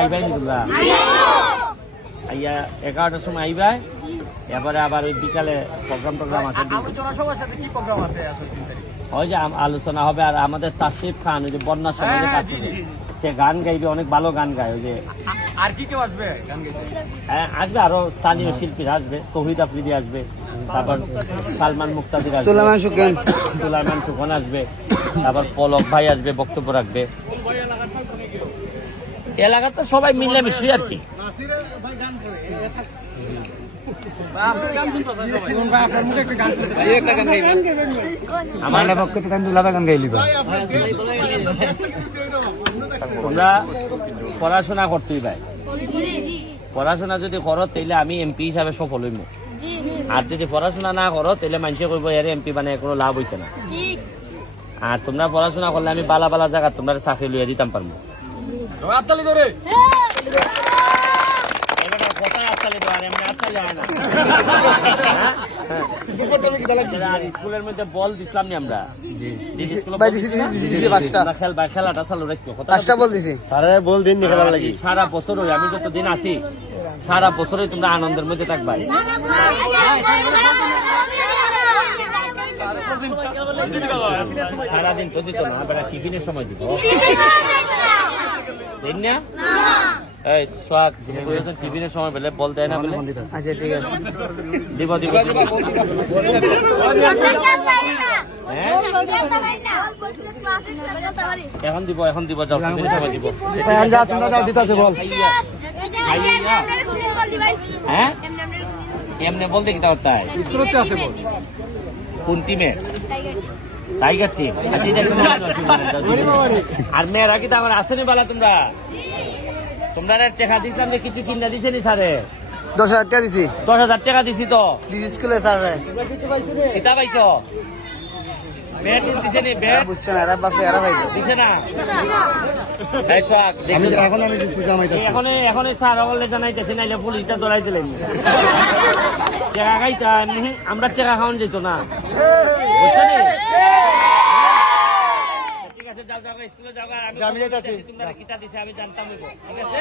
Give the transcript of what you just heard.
আইবাই তোমরা আইয়া 11টার সময় আইবাই, এরপরে আবার ওই বিকালে প্রোগ্রাম আছে। ওই যে আলোচনা হবে, আর আমাদের তাসিফ খান ওই যে বন্যার সময় সে গান গাইবে, অনেক ভালো গান গায়। ওই যে আর কি কেউ আসবে আসবে, আরো স্থানীয় শিল্পীরা আসবে, তৌহিদ আফ্রিদি আসবে, তারপর সালমান মুক্তাদির আসবে, সুলাইমান সুখন আসবে, তারপর পলক ভাই আসবে, বক্তব্য রাখবে। এলাকা তো সবাই মিলেমিশে আর কি। আমরা পড়াশোনা করতেই ভাই, পড়াশোনা যদি করো তাহলে আমি এমপি হিসাবে সফল হইব, আর যদি পড়াশোনা না করো তাহলে মানুষে কইব এর এমপি মানে কোনো লাভ হইছে না। আর তোমরা পড়াশোনা করলে আমি বালা বালা জায়গা তোমরা চাকরি লইয়া দিতাম পারবো। স্কুলের মধ্যে বল দিছিলাম নি আমরা, খেলাটা চালু রাখতো, বল দিন সারা বছর। আমি যতদিন আছি সারা বছরই তোমরা আনন্দের মধ্যে থাকবা। সারাদিন তো দিত না, টিফিনের সময় দিত না। এই সোহাগ টিফিনের সময় পেলে বল দেয় না বলে। আচ্ছা ঠিক আছে, দিব দিব এখন দিব, এখন দিব, যাও টিফিনের সময় দিব। হ্যাঁ এমনি বলতে কি তাও তাই কোন টিমের? Tiger team. আর মেয়েরা কি তো আমার আসেনি বলা? তোমরা টাকা দিতাম, কিছু কিনা দিছে নি স্যারে? 10,000 টাকা দিছি। 10,000 টাকা দিছি তো স্কুলে স্যার এটা পাইছো? ব্যাট দিছে নি? ব্যাট বুঝছো না, এরা বাপে এরা পাইছো দিছে না? এখন আমি দিচ্ছি জামাইতাছি। এখন স্যার বলে জানাইতেছি, নাইলে পুলিশটা ধরাই দিলেন। টাকা খাইতাম আমরা, টাকা খাওয়ান যেত না, বুঝছো নি? ঠিক আছে, যাও যাও স্কুলে যাও। আমি যাইতাছি, তোমরা কিতা দিছে আমি জানতাম। ঠিক আছে।